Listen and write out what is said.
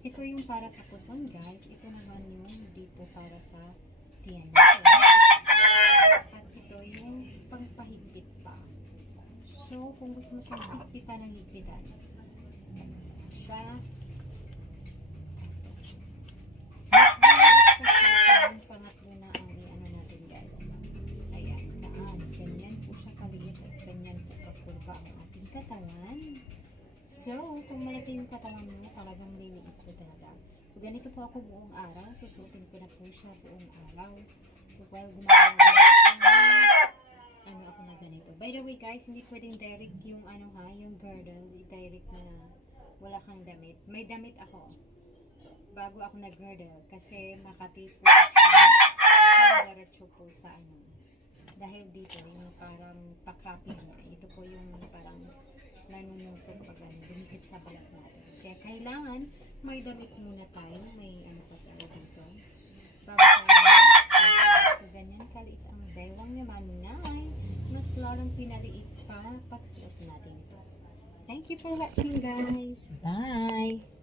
Ito yung para sa puson, guys. Ito naman yung dito para sa tiyan natin. At ito yung pangpahigpit pa. So, kung gusto mo siyang higpitan ng higpitan, siya. Yung pangatlo na ang i-ano natin, guys. Ayan, kaan. Ganyan po siya kaliit at ganyan po kakurba ang ating katawan. So, kung malaki yung katawan mo, talagang liliit ko talaga. So, ganito po ako buong araw. Susutin ko na po siya buong araw. So, while gumagawa ano ako na ganito. By the way, guys, hindi pwedeng direct yung ano ha, yung girdle. Direct na wala kang damit. May damit ako bago ako nag-girdle kasi makati po siya diretso po sa ano. Dahil dito, yung parang pakapin niya. Ito po yung parang nanunusok pag dumikit sa balat natin. Kaya kailangan may damit muna tayo. May ano pa tayo dito. Bago tayo so, ganyan kaliit ang bewang ni Manunay. Mas lalong pinaliit pa pagsuot natin ito. Thank you for watching, guys. Bye!